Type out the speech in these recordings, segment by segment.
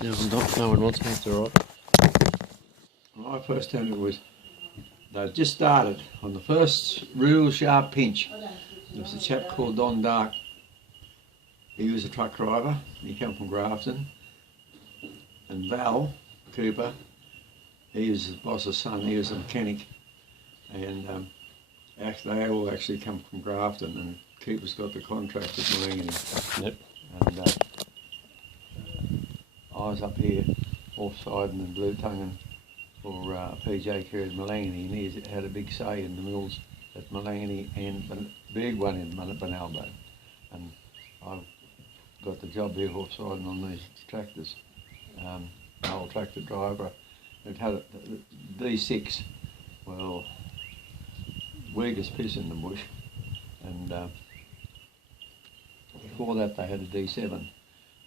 No, I'm not. No one wants me to ride. When I first turned it was, they just started on the first real sharp pinch. There was a chap called Don Dark. He was a truck driver. He came from Grafton. And Val Cooper, he was his boss's son. He was a mechanic. And they all actually come from Grafton. And Cooper's got the contract with Malengani. Yep. And I was up here offside and Blue Tongue for PJ Kerr at Malengani, and he had a big say in the mills at Malengani and big one in Benalbo. And I've got the job here offside on these tractors. An old tractor driver. It had a D6, well, weakest piss in the bush. And before that they had a D7.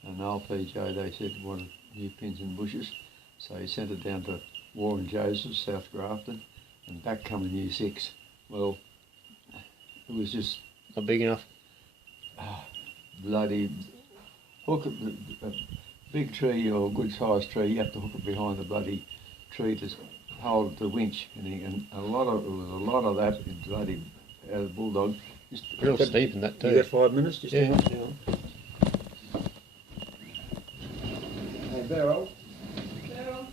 And old PJ, they said, wanted new pins and bushes. So he sent it down to Warren Joseph, South Grafton, and back come a new 6. Well, it was just Not big enough. bloody hook a big tree or a good sized tree, you have to hook it behind the bloody tree to hold the winch. And a lot of that in bloody out of the bulldog. Just Real steep in that too. You got 5 minutes? Just Yeah. hang on. Hey, Beryl. Beryl.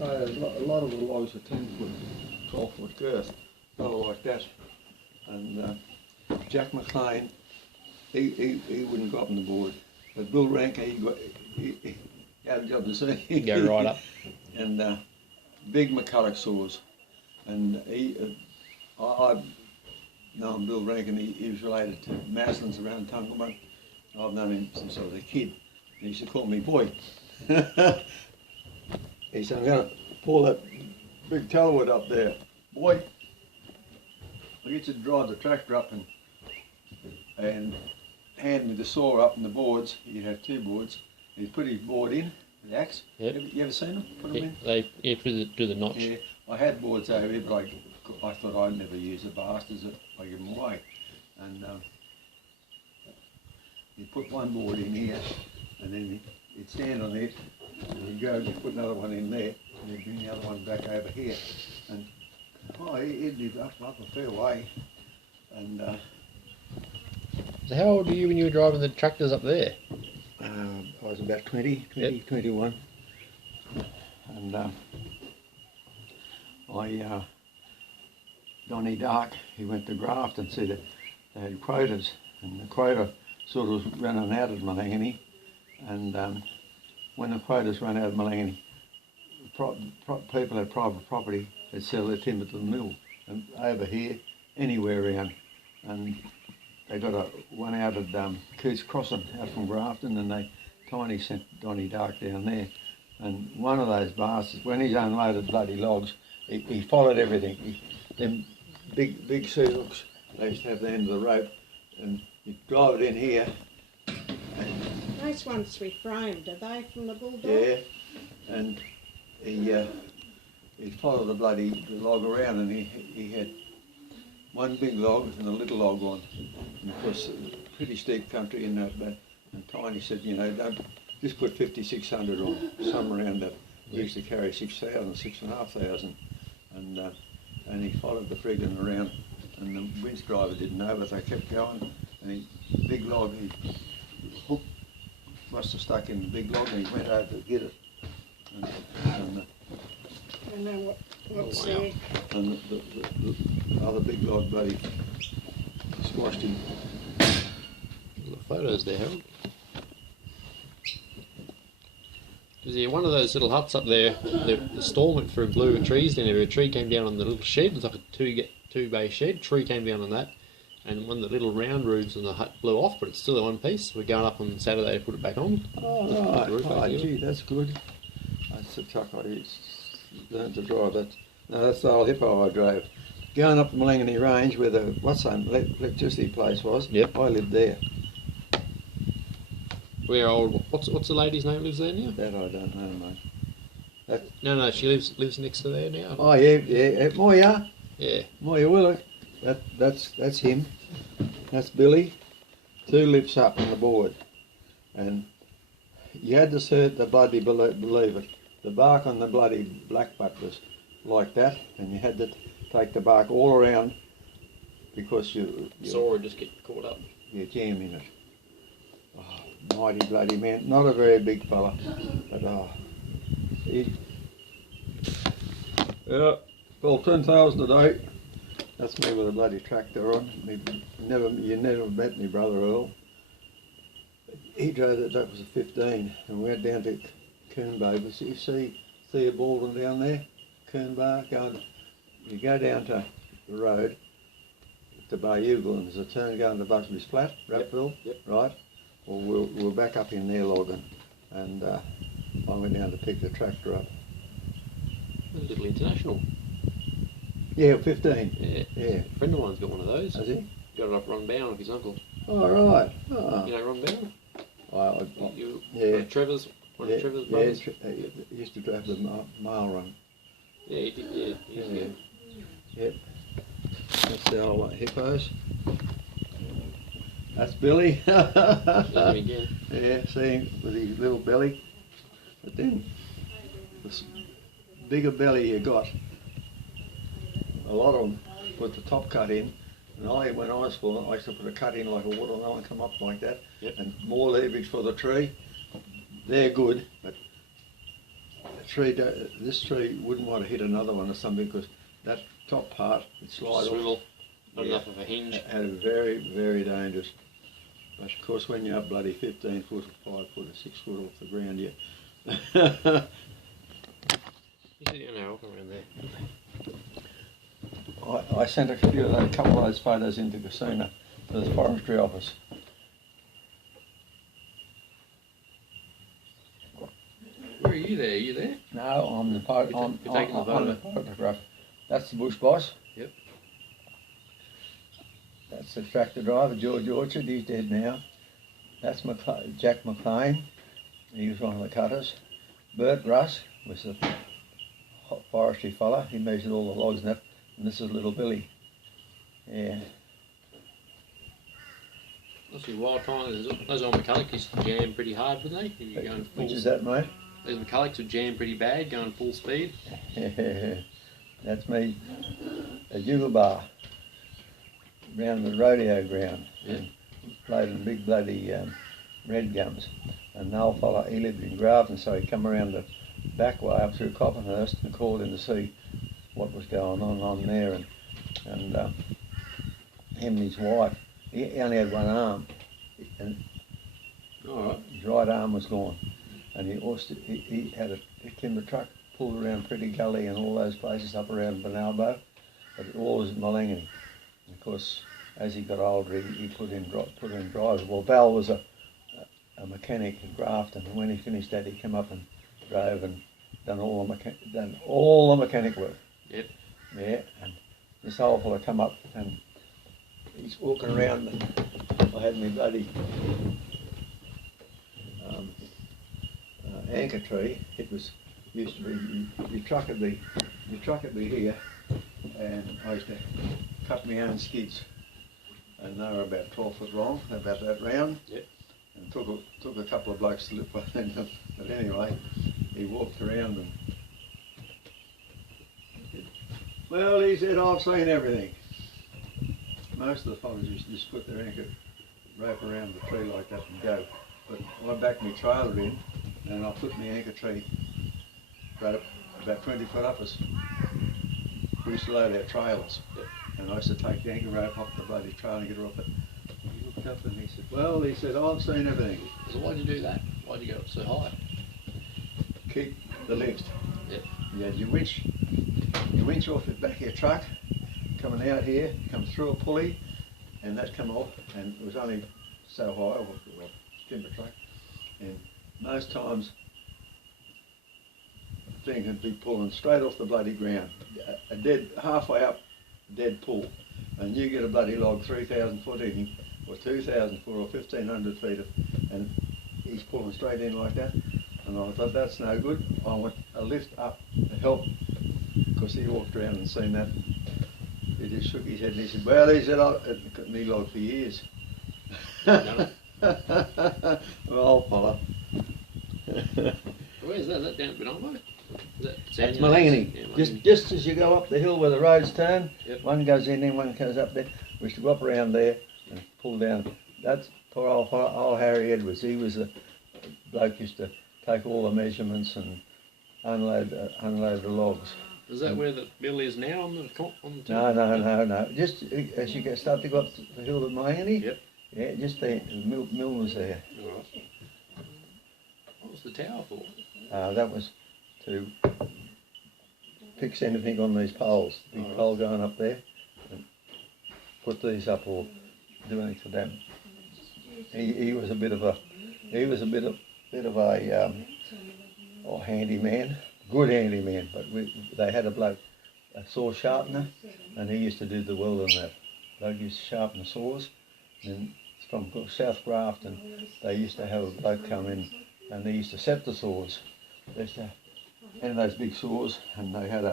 A lot of the logs are 10 foot, 12 foot girth, not like that. And Jack McLean, he wouldn't go up on the board. But Bill Ranker, he had a job to see. You go right up. And big McCulloch saws. And I've known Bill Rankin, he was related to Maslins around Tungleman. I've known him since I was a kid. He used to call me boy. He said, I'm going to pull that big tallowood up there. Boy, I'll get you to drive the tractor up and hand me the saw up and the boards. He'd have 2 boards. He'd put his board in, the axe. Yep. You ever seen them? Put them Yeah, in? do the notch. Yeah, I had boards over here, but I thought I'd never use the bastards. I give them away. And you put one board in here, and then you'd stand on it, and you go, you put another one in there, and you bring the other one back over here. And he'd live up a fair way. And So how old were you when you were driving the tractors up there? I was about 20, Yep. 21. And Donnie Dark, he went to Grafton and see that they had quotas, and the quota sort of was running out at Malengani. And when the quotas ran out of Malengani, people had private property, they'd sell their timber to the mill. And over here, anywhere around. And they got one out at Coots Crossing out from Grafton, and Tiny sent Donnie Dark down there. And one of those bastards, when he's unloaded bloody logs, he followed everything. Them big sea hooks, they used to have the end of the rope, and you drive it in here. Those ones we framed, are they from the bulldog? Yeah, and he followed the log around, and he had one big log and a little log on. And of course, pretty steep country in that. And Tiny said, don't just put 5,600 on, some around that. We used to carry 6,000, 6,500, and he followed the friggin' around. And the winch driver didn't know, but they kept going. And big log, he hook must have stuck in the big log, and he went over to get it. And then what's wow. there? And the other big log bloody squashed him. The photos there, Harold. Because yeah, one of those little huts up there, the storm went through and blew trees down there. A tree came down on the little shed. It was like a two bay shed. Tree came down on that, and one of the little round roofs on the hut blew off, but it's still in one piece. We're going up on Saturday to put it back on. Oh, right. Roof back Gee, that's good. That's the truck I learned to drive. No, that's the old Hippo I drove. going up the Malangany Range where the electricity place was. Yep. I lived there. Where old? What's the lady's name lives there now? That I don't know, mate. No, she lives next to there now. Oh yeah, Moya. Yeah. Moya Willock. That's him. That's Billy. 2 lifts up on the board, and you had to search the bloody believe it. The bark on the bloody blackbutt was like that, and you had to take the bark all around because you Saw her just get caught up. you jam in it. Oh, mighty bloody man. Not a very big fella, but he. Yeah, well, 10,000 a day. That's me with a bloody tractor on. You never met me brother Earl. He drove that was a 15, and we went down to Coombe. You see Thea Baldwin down there, Coombe, you go down to the road to Bayugal, and there's a turn going to Busby's Flat, Rapville, Yep. right? Well, we're back up in there logging, and I went down to pick the tractor up. A little international. Yeah, 15. Yeah. Yeah. A friend of mine's got one of those. Has he? Got it off Ron Bowen, of his uncle. Oh, right. Oh. You know Ron Bowen? Yeah. One of Trevor's brothers. He used to drive the mile run. Yeah, he did. Yeah. He used to go. Yep. That's the old hippos. That's Billy. There's him again. Yeah, see him with his little belly. But then, the bigger belly you got, a lot of them put the top cut in. And when I was full, I used to put a cut in like a watermelon, come up like that. Yep. And more leverage for the tree. They're good, but this tree wouldn't want to hit another one or something because that top part would slide off. Swivel. Not Yeah. enough of a hinge. And very, very dangerous. But of course, when you're up bloody 15 foot, or 5 foot, or 6 foot off the ground, You should get an walk around there. I sent a couple of those photos into Casino to the forestry office. Where are you there? Are you there? No, I'm the You're taking the photo. photograph. That's the bush boss. Yep. That's the tractor driver, George Orchard. He's dead now. That's Jack McLean. He was one of the cutters. Bert Russ was the forestry fella. He measured all the logs and that. And this is little Billy. Yeah. Must be wild times. Those old McCulloch used to jam pretty hard, wouldn't they? You're going full. Which is that, mate? Those McCullochs would jam pretty bad, going full speed. That's me. A Yuga bar round the rodeo ground. Yeah. And played in big bloody red gums. And the old fella, he lived in Grafton, so he come around the back way up through Coppenhurst and called in to see what was going on there. And him and his wife, he only had one arm. And Alright. his right arm was gone. And he had a timber truck pulled around Pretty Gully and all those places up around Benalbo, but it all was in Malangany. Of course, as he got older, he put in drivers. Well, Val was a mechanic in Grafton, and when he finished that, he came up and drove and done all the mechanic work. Yep. Yeah, and this old fella come up and he's walking around. I had my bloody anchor tree. It used to be your truck would be here, and I used to cut my own skids, and they were about 12 foot long, about that round. Yep. And took a couple of blokes to lift behind them. But anyway, he walked around and well, he said, I've seen everything. Most of the fellas used to just put their anchor rope around the tree like that and go. But I backed my trailer in and I put my anchor tree rope about 20 foot up us. We used to load our trailers. Yep. And I used to take the anchor rope off the bloody trailer and get her off it. He looked up and he said, well, he said, I've seen everything. So why'd you do that? Why'd you go up so high? Keep the lift. Yep. You had your winch off the back of your truck, coming out here, come through a pulley, and that come off, and it was only so high, well, timber truck, and most times the thing would be pulling straight off the bloody ground, a dead halfway up dead pull, and you get a bloody log 3,000 foot in him, or 2,000 foot, or 1,500 feet, and he's pulling straight in like that. And I thought, that's no good. I want a lift up to help, because he walked around and seen that. He just shook his head and he said, well, he said, I've got me log for years. No. Well, fella. Where's that? Is that down at Benalbo? That's Malangany. Yeah, Just as you go up the hill where the roads turn, Yep. one goes in and one goes up there. We used to go up around there and pull down. That's poor old Harry Edwards. He was a bloke used to take all the measurements and unload the logs. Is that where the mill is now on the top? No. Just as you start to go up the hill of Malangany. Yep. Yeah, just there. The mill was there. All right. What was the tower for? That was to fix anything on these poles. Big Alright. pole going up there, and put these up or do anything to them. He was a bit of a handyman, good handyman. But they had a bloke, a saw sharpener, and he used to do the welding. That bloke used to sharpen saws, and from South Grafton they used to have a bloke come in, and they used to set the saws. They used to have those big saws, and they had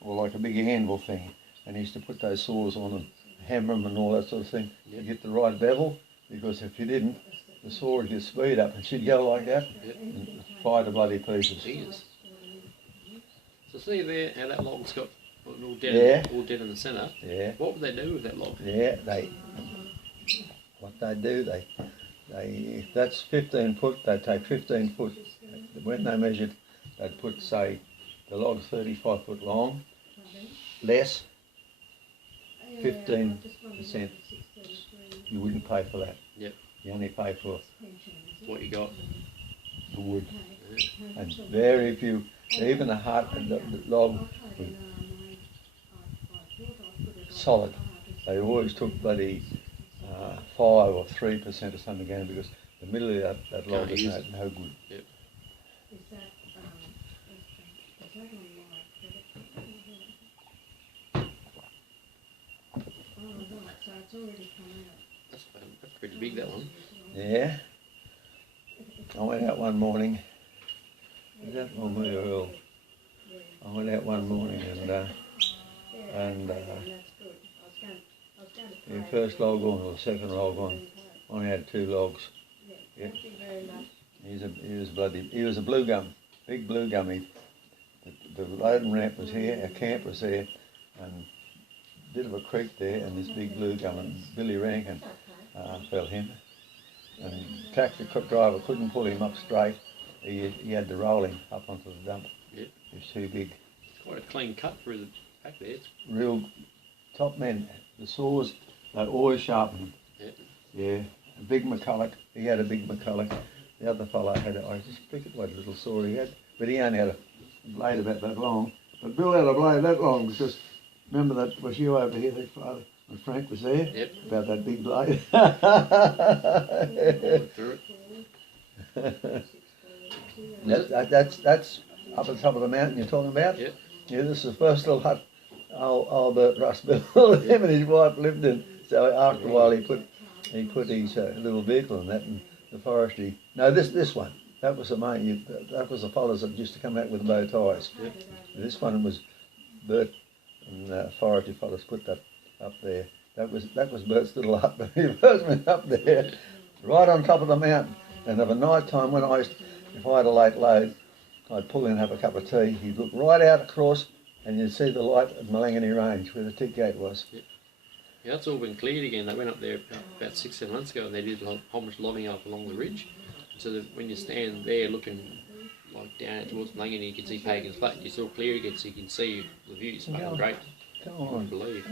like a big anvil thing, and he used to put those saws on and hammer them and all that sort of thing to get the right bevel, because if you didn't, the saw would get speed up and she'd go like that and fly to bloody pieces. Jeez. So see there how that log's got all dead, Yeah. all dead in the centre. Yeah, What would they do with that log? yeah, what they do, if that's 15 foot, they'd take 15 foot, when they measured, they'd put, say, the log's 35 foot long, less 15%. You wouldn't pay for that. Yep. You only pay for What you got? the wood. And very few, even the log was solid. They always took bloody 5 or 3% or something again, because the middle of that log Can't is use it. no good. Yep. That's pretty big, that one. Yeah. I went out one morning. Is that one with Earl? I went out one morning and the first log on or the second log on, I had 2 logs. Yeah. He was a blue gum, big blue gummy. The loading ramp was here, our camp was there, and a bit of a creek there, and this big blue gum, and Billy Rankin fell in. And tractor driver couldn't pull him up straight. He had to roll him up onto the dump. Yep. He was too big. It's quite a clean cut through the back there. It's, Real top men. The saws, they always sharpened. Yep. Yeah. A big McCulloch. He had a big McCulloch. The other fellow had I just forget what little saw he had, but he only had a blade about that long. But Bill had a blade that long because remember that was you over here, that father, when Frank was there? Yep. About that big blade. through it. That's up on top of the mountain you're talking about? Yep. Yeah, this is the first little hut old Bert Russ built. Him and his wife lived in. So after a while he put his little vehicle in that, and the forestry. No, this one. That was the main. That was the fellas that used to come out with bow ties. Yep. This one was Bert and forestry fellas put that up there. That was Bert's little hut when he first went up there, right on top of the mountain. And of a night time when if I had a late load, I'd pull in and have a cup of tea. He'd look right out across, and you'd see the light at Malangany Range where the tick gate was. Yep. Yeah, that's all been cleared again. They went up there about 6-7 months ago, and they did a whole bunch of logging up along the ridge. So that when you stand there looking like down towards Malangany, you can see Pagan's Flat. It's all clear again, so you can see the view. It's fucking great. Come I wouldn't on. believe.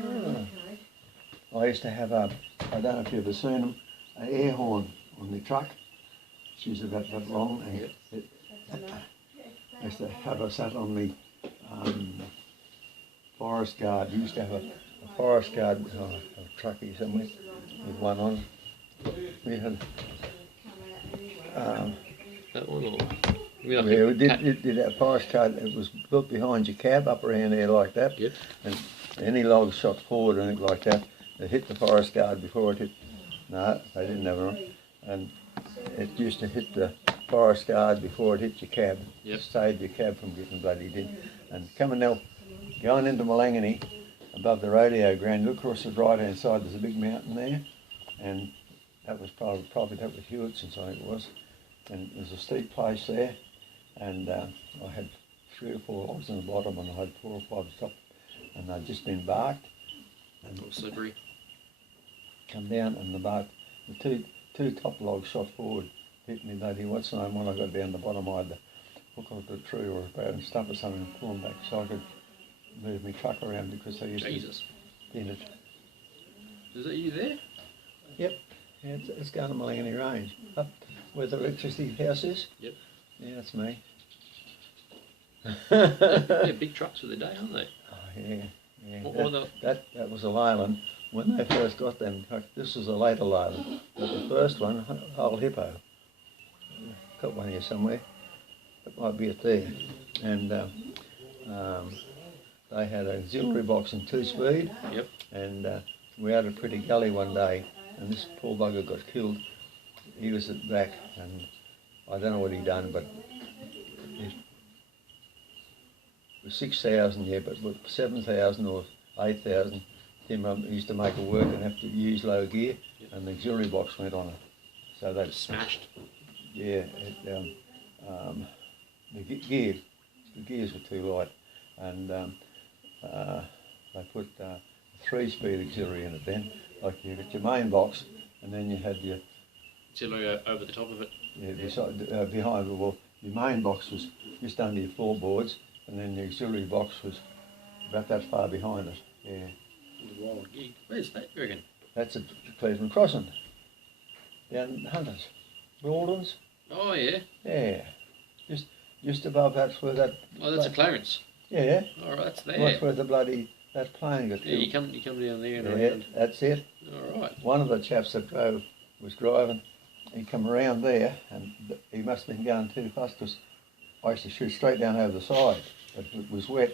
I used to have I don't know if you've ever seen them, an air horn on the truck. She was about that long, and I used to have her sat on the forest guard. You used to have a forest guard, a truckie somewhere with one on. We had That one, or you mean like yeah, a we did a forest guard. It was built behind your cab up around there like that. Yep. And any logs shot forward or anything like that, it hit the forest guard before it hit. No, they didn't have one. And it used to hit the forest guard before it hit your cab. Yep. Saved your cab from getting bloody in. And coming now, going into Malangani, above the rodeo ground, look across the right hand side, there's a big mountain there. And that was probably that was Hewittson's, I think it was. And there's a steep place there. And I had 3 or 4 logs on the bottom and I had 4 or 5 at the top. And they'd just been barked. And All slippery. come down and the bark, the two top logs shot forward, hit me bloody what's the name. When I got down the bottom I had to hook onto a tree or a brown stump or something and pull them back so I could move my truck around because they used Jesus. to pin it. Is that you there? Yep, yeah, it's going to Malangani Range, up where the electricity house is. Yep. Yeah, that's me. They're big trucks for the day, aren't they? Oh, yeah, yeah. Or That was a Leyland. When they first got them, this was a later Leyland, but the first one, Old Hippo, got one here somewhere. It might be it there. And they had an auxiliary box and 2-speed. Yep. And we had a pretty gully one day, and this poor bugger got killed. He was at the back, and I don't know what he done, but it was 6,000, yeah, but 7,000 or 8,000. Him used to make it work and have to use low gear, Yep. and the auxiliary box went on it. So they Smashed. yeah, the gears were too light, and they put 3-speed auxiliary in it then. Like you got your main box, and then you had your Auxiliary over the top of it. behind. Well, your main box was just under your floorboards, and then the auxiliary box was about that far behind it. Yeah, Wild gig. Where's that, you reckon? that's at Cleveland Crossing, down Hunters, Broadlands. Oh, yeah. Yeah, just above. That's where that. Oh, that's a Clarence. Yeah, All right, that's that's there. where the bloody that plane got Yeah, killed. you come down there and Yeah, around. that's it. All right. One of the chaps that was driving. He come around there, and he must have been going too fast because I used to shoot straight down over the side. But it was wet.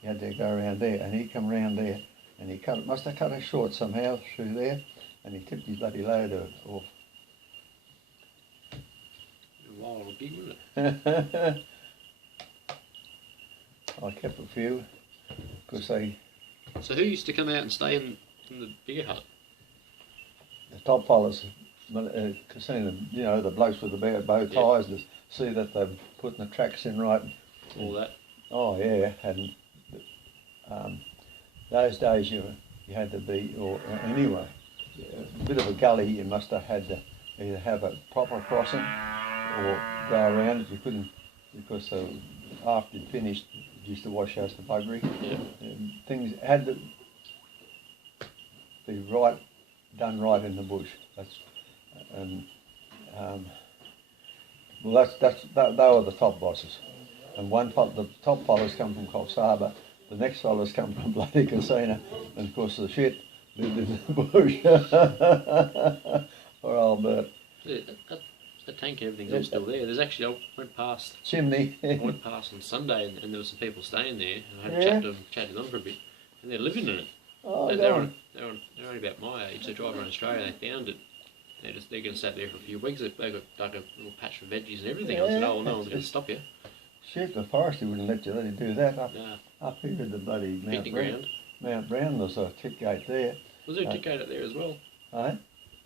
He had to go around there, and he come around there, and he must have cut it short somehow through there, and he tipped his bloody load off. Wild gig, wasn't it? I kept a few because they. So who used to come out and stay in the beer hut? The top fellas, casino, you know, the blokes with the bow ties to see that they're putting the tracks in right. All that. Oh yeah, and those days you had to be, or anyway, a bit of a gully. You must have had to either have a proper crossing or go around it. You couldn't because after you finished, you used to wash out the buggery. Yeah. And things had to be right, done right in the bush. That's and well, they were the top bosses. And the top fellas come from Coffs Harbour, the next fellas come from bloody Casino, and of course the shit lived in the bush. Poor old Bert. Yeah, that tank and everything's all still there. There's actually, I went past Chimney. I went past on Sunday and there were some people staying there and I had a Yeah. chat to them for a bit and they're living in it. Oh, And go on. they're only about my age. They drive around Australia. They found it. They're going to sat there for a few weeks. They got like a little patch of veggies and everything. I said, Yeah. oh, well, no one's going to stop you. Shit, the forestry wouldn't let you do that. Nah, Up here at the bloody Mount picnic Brown. ground. Mount Brown, there's a tick gate there. Was there a ticket up there as well? Right?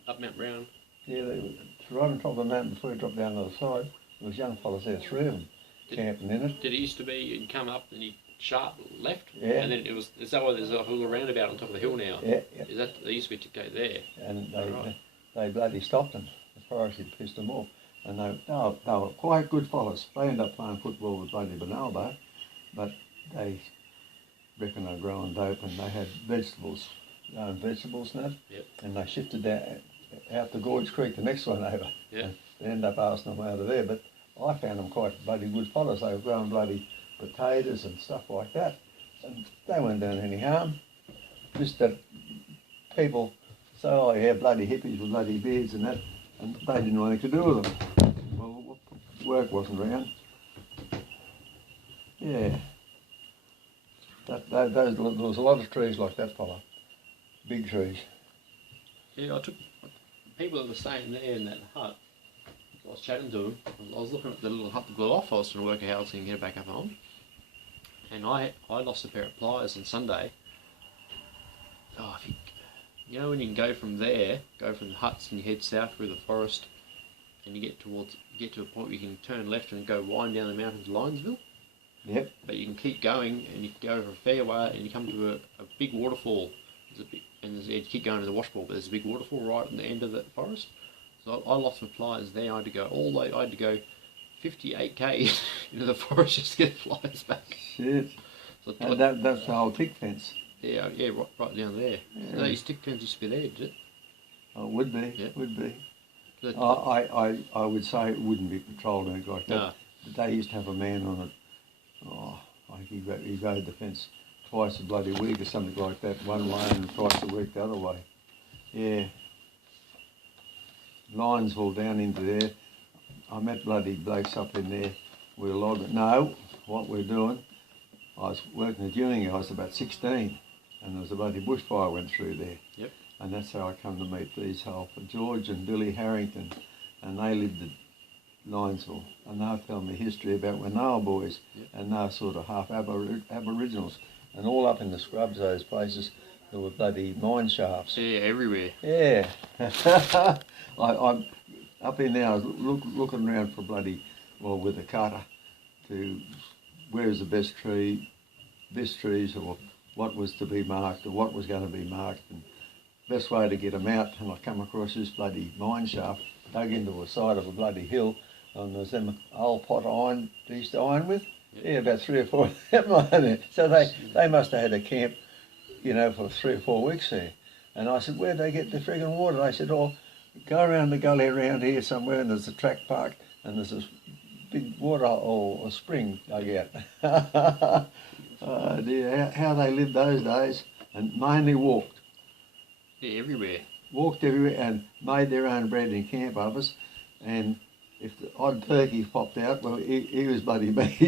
Up Mount Brown. Yeah, it's right on top of the mountain before you drop down the other side. There was young fellas there, 3 of them, camping in it. Did it used to be you'd come up and you sharp left? Yeah. And then is that why there's a little roundabout on top of the hill now? Yeah, yeah. Is that there used to be a ticket there? And Right. they bloody stopped them. The forestry pissed them off. And they were quite good fellas. They ended up playing football with bloody Bonalbo, but they reckon they were growing dope and they had vegetables, vegetables and that. Yep. And they shifted out to Gorge Creek, the next one over. Yeah. They ended up asking them out of there, but I found them quite bloody good fellas. They were growing bloody potatoes and stuff like that. And they weren't doing any harm. Just that people say, oh yeah, bloody hippies with bloody beards and that, and they didn't know anything to do with them. Well, work wasn't around. Yeah. There was a lot of trees like that, fella. Big trees. Yeah, I took people that were staying there in that hut. I was chatting to them. I was looking at the little hut that blew off. I was trying to work out how I was going to get it back up on. And I lost a pair of pliers on Sunday. Oh, if you know when you can go from there, go from the huts and you head south through the forest, and you get to a point where you can turn left and go wind down the mountain to Lionsville. Yep. But you can keep going and you can go over a fair way and you come to a big waterfall. You keep going to the washbowl, but there's a big waterfall right at the end of the forest. So I lost my pliers there. I had to go all the way. I had to go 58k into the forest just to get the pliers back. Shit. So And that's the whole tick fence. yeah, right down there. Yeah. So that stick fence used to be there, did it? Oh, it would be. Yeah. Would be. But- I would say it wouldn't be patrolled or anything like that. No. They used to have a man on it. Oh, like he rode the fence twice a bloody week or something like that, one way, and twice a week the other way. Yeah. Lionsville down into there. I met bloody blokes up in there. We were logging. No, what we're doing, I was working at Ewing, I was about 16, and there was a bloody bushfire went through there. Yep. And that's how I come to meet these whole George and Billy Harrington, and they lived at Lionsville, and they'll tell me history about when they were boys, Yep. and they were sort of half Aboriginals, and all up in the scrubs, those places, there were bloody mine shafts. Yeah, everywhere. Yeah. I'm up here now looking around for bloody, well, with a cutter to where's the best trees, or what was to be marked, or what was going to be marked, and best way to get them out. And I come across this bloody mine shaft dug into the side of a bloody hill, and there's them old pot iron they used to iron with. Yeah, about 3 or 4 of them lying there. So they must have had a camp, you know, for 3 or 4 weeks there. And I said, where'd they get the friggin' water? They said, oh, go around the gully around here somewhere, and there's a track park, and there's this big water or a spring dug out. Oh dear, how they lived those days, and mainly walked. Yeah, everywhere. Walked everywhere and made their own bread in camp ovens, and if the odd turkey popped out, well, he was bloody meat.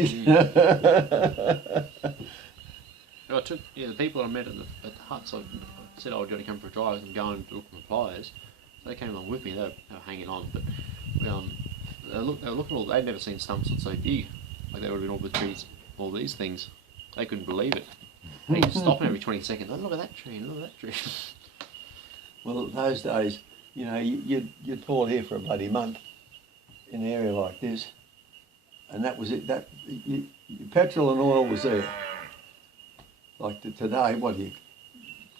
I took the people I met at the huts. I said, "Oh, do you want to come for a drive?" And go and look for pliers. They came along with me. They were hanging on, but they were looking all. They'd never seen stumps that so big. Like they would have been all the trees, all these things. They couldn't believe it. They used to stop every 20 seconds. Oh, look at that tree! And look at that tree. Well, those days, you know, you'd fall here for a bloody month in an area like this, and that was it. Your petrol and oil was there. Like today, what do you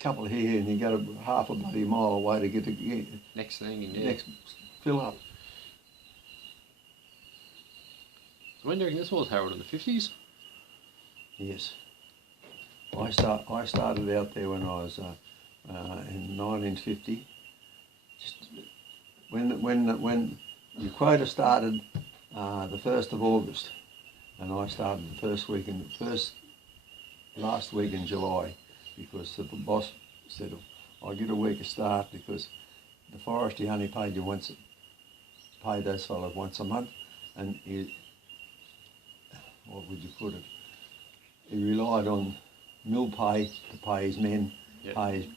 couple here and you go half a bloody mile away to get the Next thing, and yeah. next fill up. So when do you reckon this was, Harold, in the 50s? Yes. I started out there when I was in 1950. Just when the quota started the 1st of August, and I started the last week in July, because the boss said I'll get a week of start because the forestry only paid those fellows once a month, and what would you put it? He relied on mill pay to pay his men, Yep. pay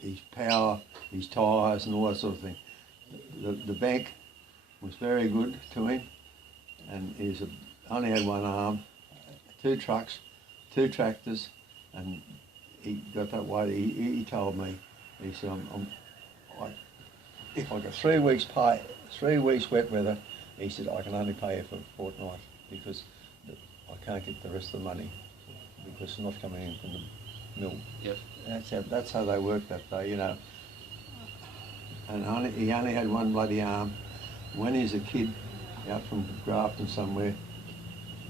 his power, his tyres and all that sort of thing. The bank was very good to him, and he only had one arm, 2 trucks, 2 tractors, and he got that way. He told me, he said, if I got 3 weeks pay, 3 weeks wet weather, he said, I can only pay you for a fortnight because I can't get the rest of the money because it's not coming in from the mill. Yep. That's how they worked that day, you know. And he only had one bloody arm. When he was a kid, out from Grafton somewhere,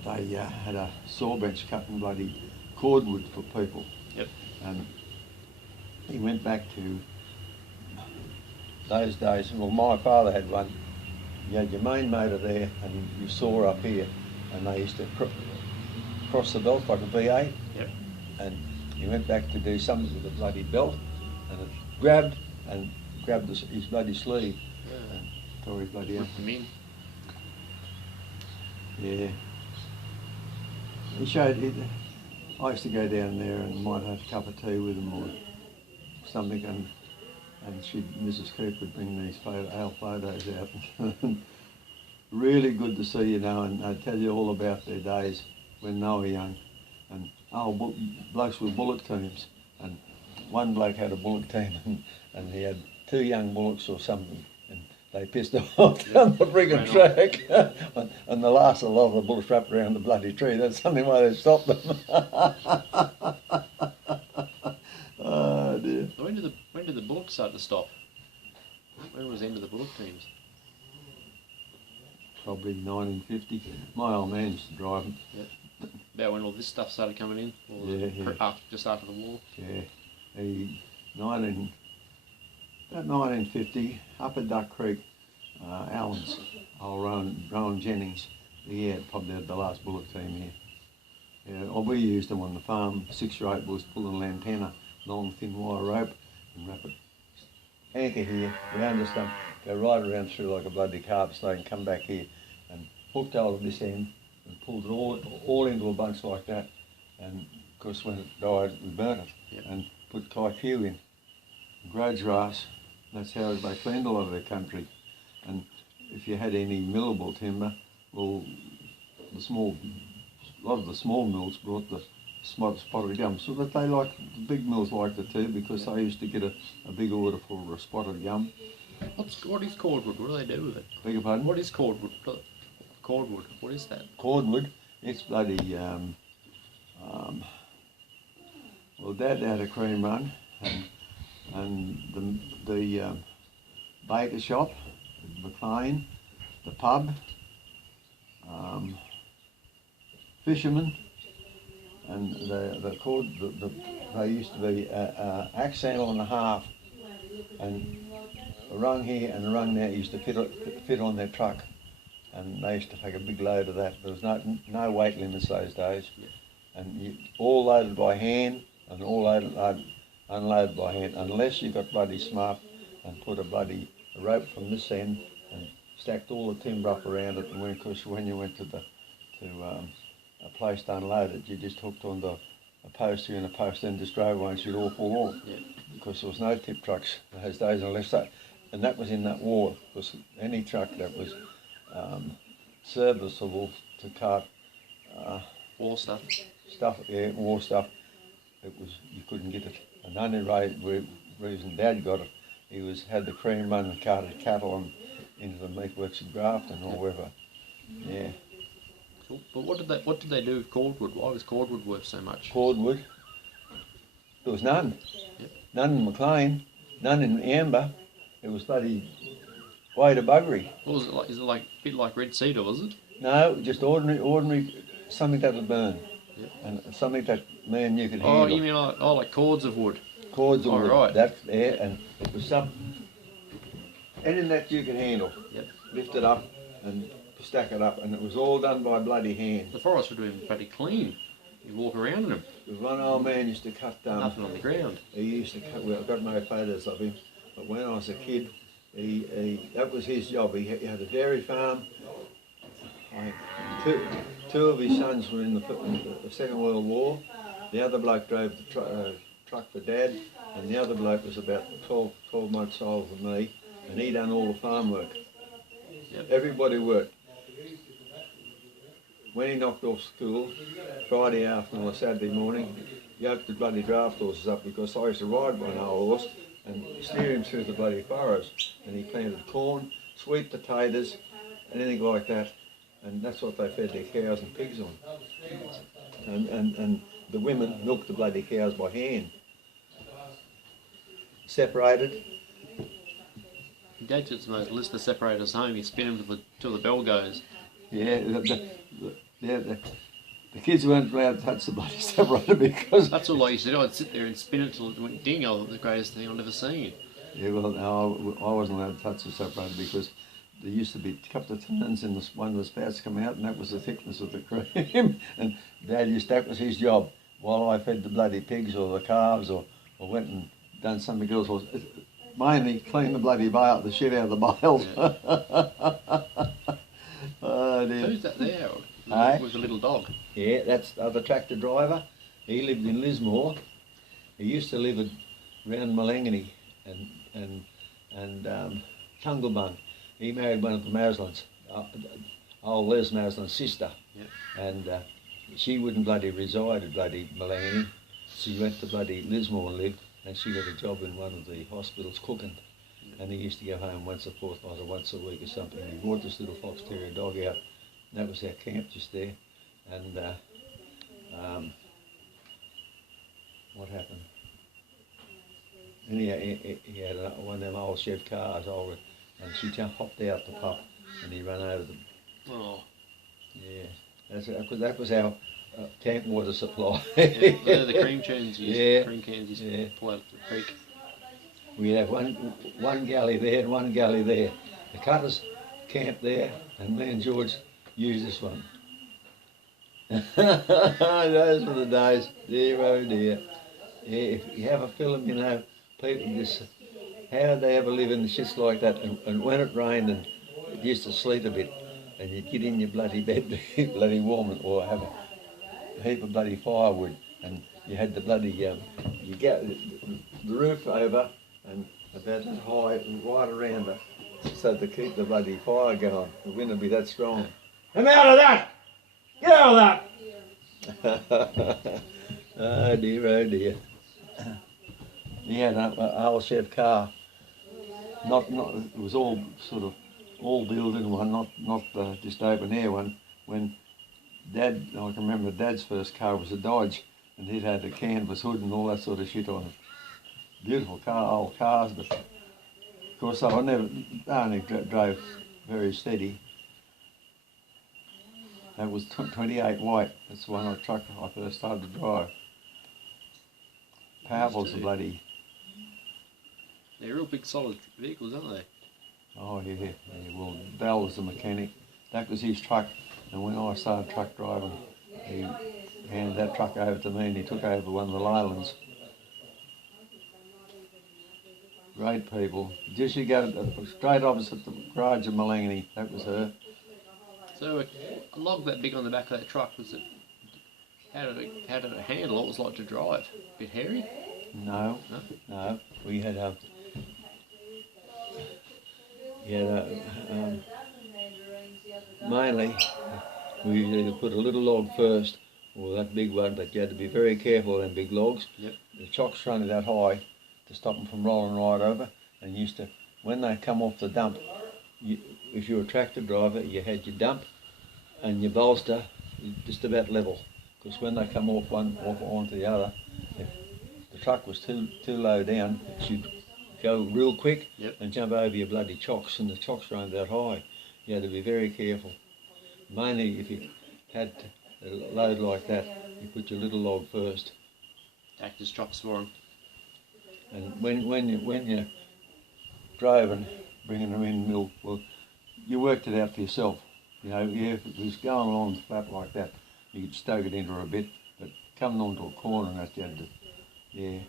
they had a saw bench cutting bloody cordwood for people. Yep. And he went back to those days. Well, my father had one. You had your main motor there and you saw up here, and they used to cross the belt like a V8. Yep. And he went back to do something with the bloody belt, and it grabbed his bloody sleeve and tore his bloody arm. Ripped them in. Yeah. He showed it. I used to go down there and might have a cup of tea with them or something, and Mrs. Keith would bring these old photos out. Really good to see, you know, and they tell you all about their days when they were young. And blokes with bullock teams, and one bloke had a bullock team, and he had 2 young bullocks or something, and they pissed him off down the friggin' track, and the last of a lot of the bullocks wrapped around the bloody tree. That's something why they stopped them. Oh dear. When did the bullocks start to stop? When was the end of the bullock teams? Probably 1950. My old man used to drive them. Yep. About when all this stuff started coming in? Or was Yeah, it yeah. just after the war? Yeah, about 1950, up at Duck Creek, Allen's, old Rowan Jennings, he had probably had the last bullock team here. Yeah, well, we used them on the farm, 6 or 8 was pulling a lantana, long thin wire rope, and wrap it, anchor here, round the stump, go right around through like a bloody carp snake, come back here, and hooked over this end, and pulled it all into a bunch like that, and of course when it died, we burnt it, yep. and put kaiku in, grudge grass. That's how they cleaned a lot of their country. And if you had any millable timber, well, a lot of the small mills brought the spotted gum, so that they like, the big mills liked it too, because they used to get a big order for a spotted gum. What is cordwood? What do they do with it? Beg your pardon? What is cordwood? Cordwood, what is that? Cordwood, it's bloody, well, Dad had a cream run, and the baker shop, McLean, the pub, fishermen, and they used to be axe handle and a half, and a rung here and a rung there used to fit on their truck, and they used to take a big load of that. There was no weight limits those days, and all loaded by hand and all unloaded by hand, unless you got bloody smart and put a bloody rope from this end and stacked all the timber up around it. And when you went to a place to unload it, you just hooked onto a post here and a post, then just drove once you'd all fall off. Yeah. Because there was no tip trucks those days, unless and that was in that war. Because any truck that was serviceable to cart War stuff. war stuff, you couldn't get it. And the only reason Dad got it, he had the cream run and carted cattle into the meatworks of Grafton or wherever. Yeah. Cool. But what did they do with cordwood? Why was cordwood worth so much? Cordwood, there was none. Yep. None in McLean, none in Amber. It was bloody way to buggery. What was it like? Is it like a bit like red cedar, was it? No, just ordinary, something that would burn. Yep. And something that me and you could handle. Oh, you mean like cords of wood? Cords of wood, right. that's there, and it was anything that you could handle. Yep. Lift it up and stack it up, and it was all done by bloody hand. The forests were doing bloody clean. You walk around in them. There was one old man used to cut Nothing on the ground. He used to cut. Well, I've got no photos of him, but when I was a kid, that was his job. He had a dairy farm. Two of his sons were in the Second World War. The other bloke drove the truck for Dad, and the other bloke was about 12 months older than me, and he done all the farm work. Yep. Everybody worked. When he knocked off school, Friday afternoon or Saturday morning, he opened the bloody draft horses up, because I used to ride one old horse and steer him through the bloody forest. And he planted corn, sweet potatoes, anything like that. And that's what they fed their cows and pigs on. And the women milked the bloody cows by hand. Separated. Dad took some of those lister separators home. You spin them till the bell goes. Yeah, the kids weren't allowed to touch the bloody separator because... That's all I used to do. I'd sit there and spin it till it went ding. Oh, the greatest thing I've ever seen. Yeah, well, no, I wasn't allowed to touch the separator because there used to be a couple of turns and one of the spouts come out, and that was the thickness of the cream. And that was his job, while I fed the bloody pigs or the calves or went and done something else. Or mainly clean the bloody bale, the shit out of the bales. Yeah. Oh dear. Who's that there? Hey? With the little dog. Yeah, that's the other tractor driver. he lived in Lismore. He used to live around Malangany and Tungelbung. He married one of the Maslins, old Les Maslin's sister. Yep. And she wouldn't bloody reside at bloody Malangany. She went to bloody Lismore and lived, and she got a job in one of the hospitals cooking. And he used to go home once a fortnight or once a week or something. He brought this little fox terrier dog out. And that was our camp just there. And what happened? Anyhow, he had one of them old Chev cars, and she hopped out the pup, and he ran over them. Oh. Yeah, that was our camp water supply. Yeah, they're the cream tunes Yeah. cream cans used to pull out the creek. We had one galley there and one galley there. The cutters camped there, and me and George used this one. Those were the days, dear oh dear. Yeah, if you have a film, you know, people just, how did they ever live in shits like that? And when it rained and it used to sleet a bit, and you'd get in your bloody bed, bloody warm, or have a heap of bloody firewood, and you had the bloody, you get the roof over, and about that high and right around it, so to keep the bloody fire going. The wind would be that strong. Come out of that! Get out of that! Oh dear, oh dear. He had an old Chev car. Not. It was all sort of all built-in one, not just open air one. When Dad, I can remember Dad's first car was a Dodge, and he'd had a canvas hood and all that sort of shit on it. Beautiful car, old cars, but of course I only drove very steady. That was 28 white. That's the one I first started to drive. Powerful's the bloody. They're real big solid vehicles, aren't they? Oh yeah. Well, Bell was the mechanic. That was his truck, and when I started truck driving, he handed that truck over to me, and he took over one of the Leylands. Great people. Just you go straight opposite the garage of Malangany. That was her. So a log that big on the back of that truck, was it? How did it handle? What was it like to drive? A bit hairy? No. We had mainly we either put a little log first or that big one, but you had to be very careful of them big logs. Yep. The chocks were only that high to stop them from rolling right over, and used to, when they come off the dump, if you were a tractor driver, you had your dump and your bolster just about level, because when they come off one onto the other, if the truck was too low down, you'd go real quick and jump over your bloody chocks, and the chocks were only that high. You had to be very careful. Mainly if you had a load like that, you put your little log first. Act as chocks for them. And when you drove and bringing them in milk, well, you worked it out for yourself. You know, if it was going along flat like that, you could stoke it into a bit, but coming onto a corner and that, you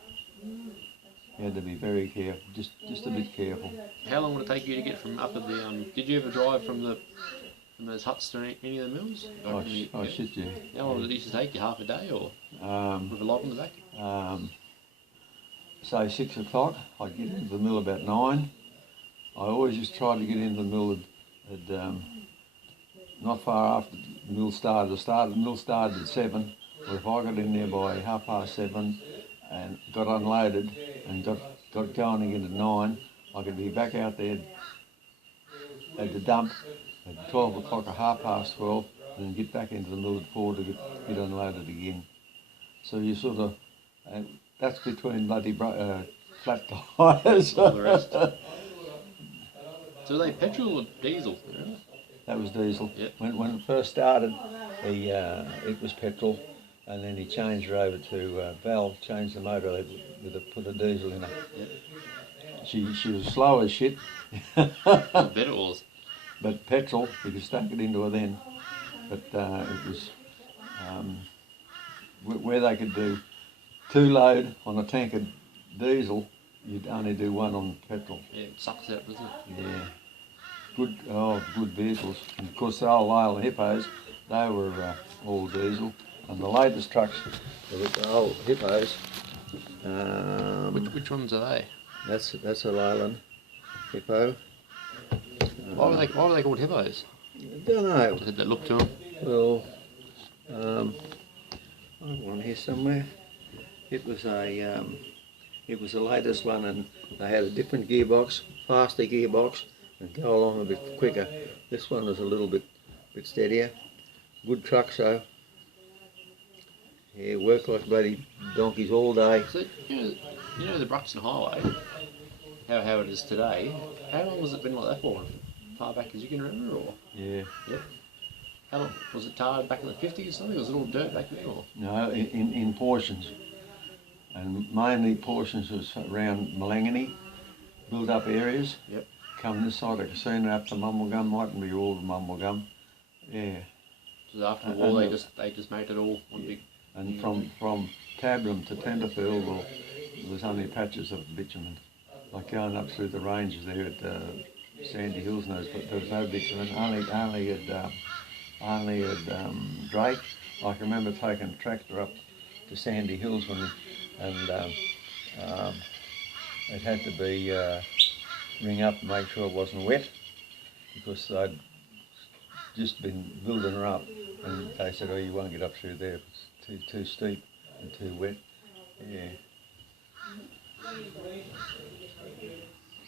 had to be very careful, just a bit careful. How long would it take you to get from up at the, did you ever drive from those huts to any of the mills? I shit you. How long did it used to take you? Half a day, or with a log in the back? Say 6 o'clock, I'd get into the mill about 9. I always just tried to get into the mill at not far after the mill started. The mill started at 7, but if I got in there by 7:30 and got unloaded and got going again at 9, I could be back out there at the dump at 12 o'clock or 12:30, and then get back into the mill at 4 to get unloaded again. So you sort of, that's between bloody flat tyres. All the rest. So are they petrol or diesel? That was diesel. Yep. When it first started, it was petrol, and then he changed her over to Val, changed the motor, put a diesel in her. Yep. She was slow as shit. I bet it was. But petrol, you could stuck it into her then. But it was where they could do 2 load on a tank of diesel, you'd only do 1 on petrol. Yeah, it sucks out, doesn't it? Yeah. Good vehicles. And of course the old Leyland Hippos, they were all diesel. And the latest trucks are the old hippos. Which ones are they? That's a Leyland hippo. Why were they called hippos? Don't know. Did that look to them? Well, I've one here somewhere. It was the latest one, and they had a different gearbox, faster gearbox, and go along a bit quicker. This one was a little bit steadier. Good trucks though. Yeah, work like bloody donkeys all day. So, you know the Bruxton Highway, how it is today. How long has it been like that for? Far back as you can remember, or? Yeah. Yep. How long was it tarred back in the 50s or something? Was it all dirt back then, or? No, in portions, and mainly portions was around Malangany, built-up areas. Yep. Come this side of Casino up to Mumblegum, mightn't be all of Mumblegum. Yeah. So after the war, they just made it all one big. And from Tabram to Tenterfield, well, there was only patches of bitumen. Like going up through the ranges there at Sandy Hills, and there was no bitumen. Only at Drake. I can remember taking a tractor up to Sandy Hills and it had to be ring up and make sure it wasn't wet, because they'd just been building her up, and they said, "Oh, you won't get up through there. It's too steep and too wet." Yeah.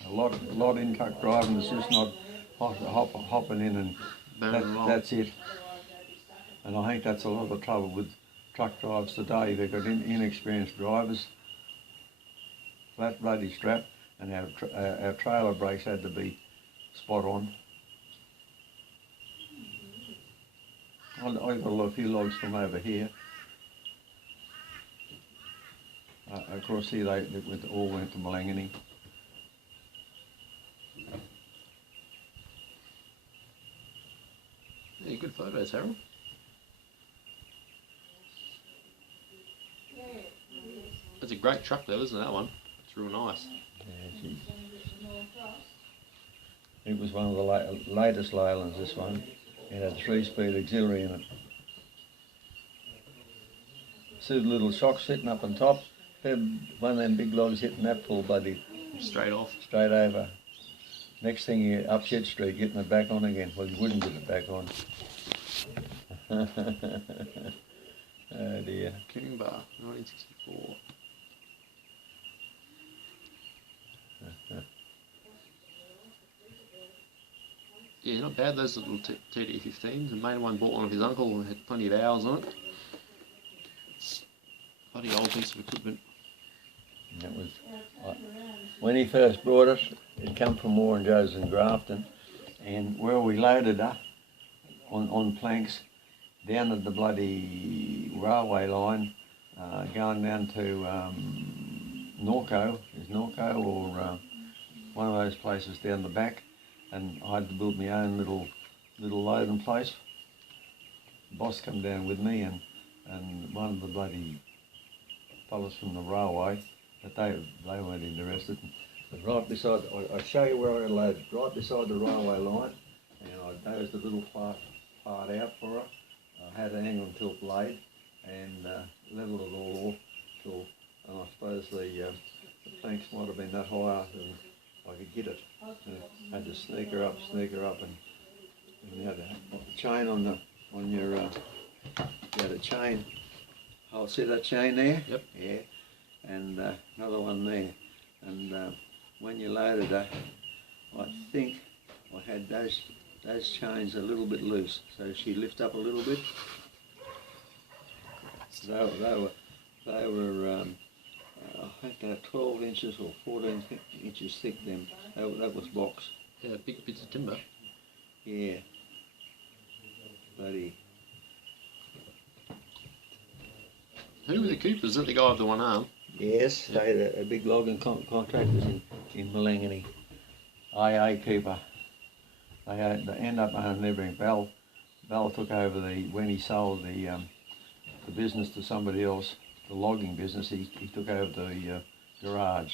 A lot in truck driving is just not hopping in and that's it. And I think that's a lot of the trouble with truck drivers today. They've got inexperienced drivers, flat bloody strap, and our trailer brakes had to be spot on. I've got a few logs from over here. Across here they all went to Malangany. Yeah, good photos, Harold. That's a great truck though, isn't it, that one? It's real nice. Yeah, it was one of the latest Leylands, this one. It had a 3-speed auxiliary in it. See the little shock sitting up on top? One of them big logs hitting that pull, buddy. Straight off. Straight over. Next thing you're up Shit Street, getting it back on again. Well, you wouldn't get it back on. Oh dear. Coomba, 1964. Yeah, not bad, those little TD15s. The main one bought one of his uncle and had plenty of hours on it. It's a bloody old piece of equipment. That was, when he first brought it, it come from Warren Joe's in Grafton, and where we loaded her on planks down at the bloody railway line, going down to Norco, is Norco, or one of those places down the back, and I had to build my own little loading place. The boss come down with me, and one of the bloody fellas from the railway, but they weren't interested. But right beside, I show you where I loaded, right beside the railway line, and I dozed a little part out for her. I had an angle tilt blade and levelled it all off and I suppose the planks might have been that high and I could get it. I had to sneak her up, and you had a chain on your, you had a chain. Oh, see that chain there? Yep. Yeah. And another one there. And when you loaded her, I think I had those chains a little bit loose, so she lift up a little bit. They were I think they were 12 inches or 14 inches thick then. That was box. Yeah, big bits of timber. Yeah. Bloody. Who were the Coopers? Is that the guy with the one arm? Yes, Yep. they had a big logging contractors in Malangany. IA Cooper. They end up owning everything. Bell took over when he sold the business to somebody else, the logging business. He took over the garage.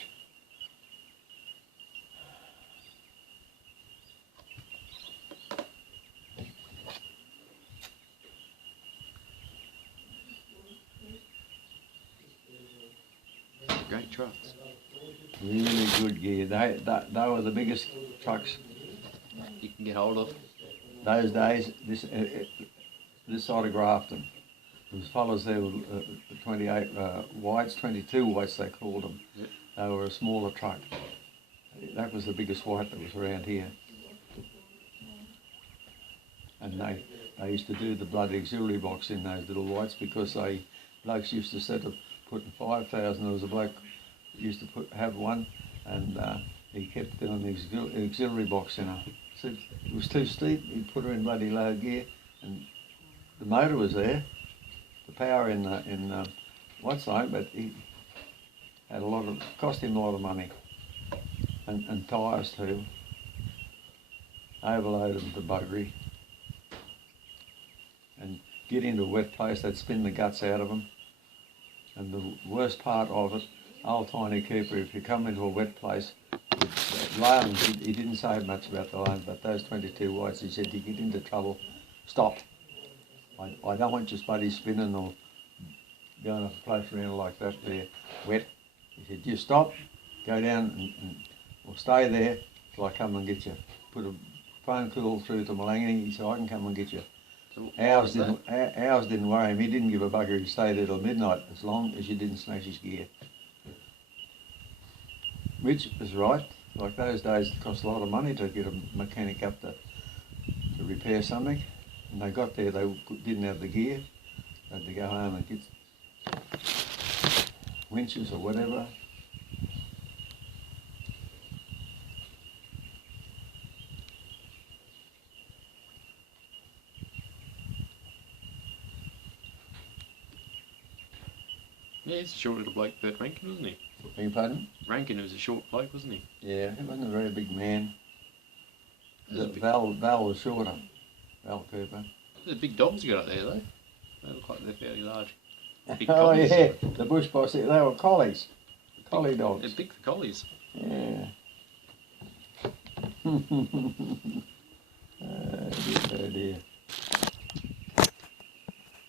trucks. Really good gear. They were the biggest trucks You can get hold of. those days. This side of Grafton. There was fellas there with 28 whites, 22 whites they called them. Yep. They were a smaller truck. That was the biggest white that was around here. And they used to do the bloody auxiliary box in those little whites because blokes used to set up putting 5,000. There was a bloke used to have one, and he kept doing the auxiliary box in her. So it was too steep. He put her in bloody low gear, and the motor was there, the power in what's like, but he had cost him a lot of money, and tyres too. Overloaded them to buggery, and get into a wet place, they'd spin the guts out of them. And the worst part of it, old Tiny Cooper, if you come into a wet place, Leyland, he didn't say much about the Leyland, but those 22 whites, he said, you get into trouble, stop. I don't want you bloody spinning or going up a place around like that there, wet. He said, you stop, go down or stay there till I come and get you. Put a phone call through to Malangany, he said, I can come and get you. So Ours didn't worry him. He didn't give a bugger. He stayed there till midnight as long as you didn't smash his gear. Which was right. Like those days, it cost a lot of money to get a mechanic up to repair something. And they got there, they didn't have the gear. They had to go home and get winches or whatever. Yeah, he's a short little bloke, Bert Rankin, wasn't he? Beg your pardon? Rankin was a short bloke, wasn't he? Yeah, he wasn't a very big man. There's a big, Val was shorter. Val Cooper. there's big dogs you got up there, though. They look like they're fairly large. Big Oh collies. yeah, the bush boss, they were collies. Collie dogs. They're big for collies. Yeah. Oh dear.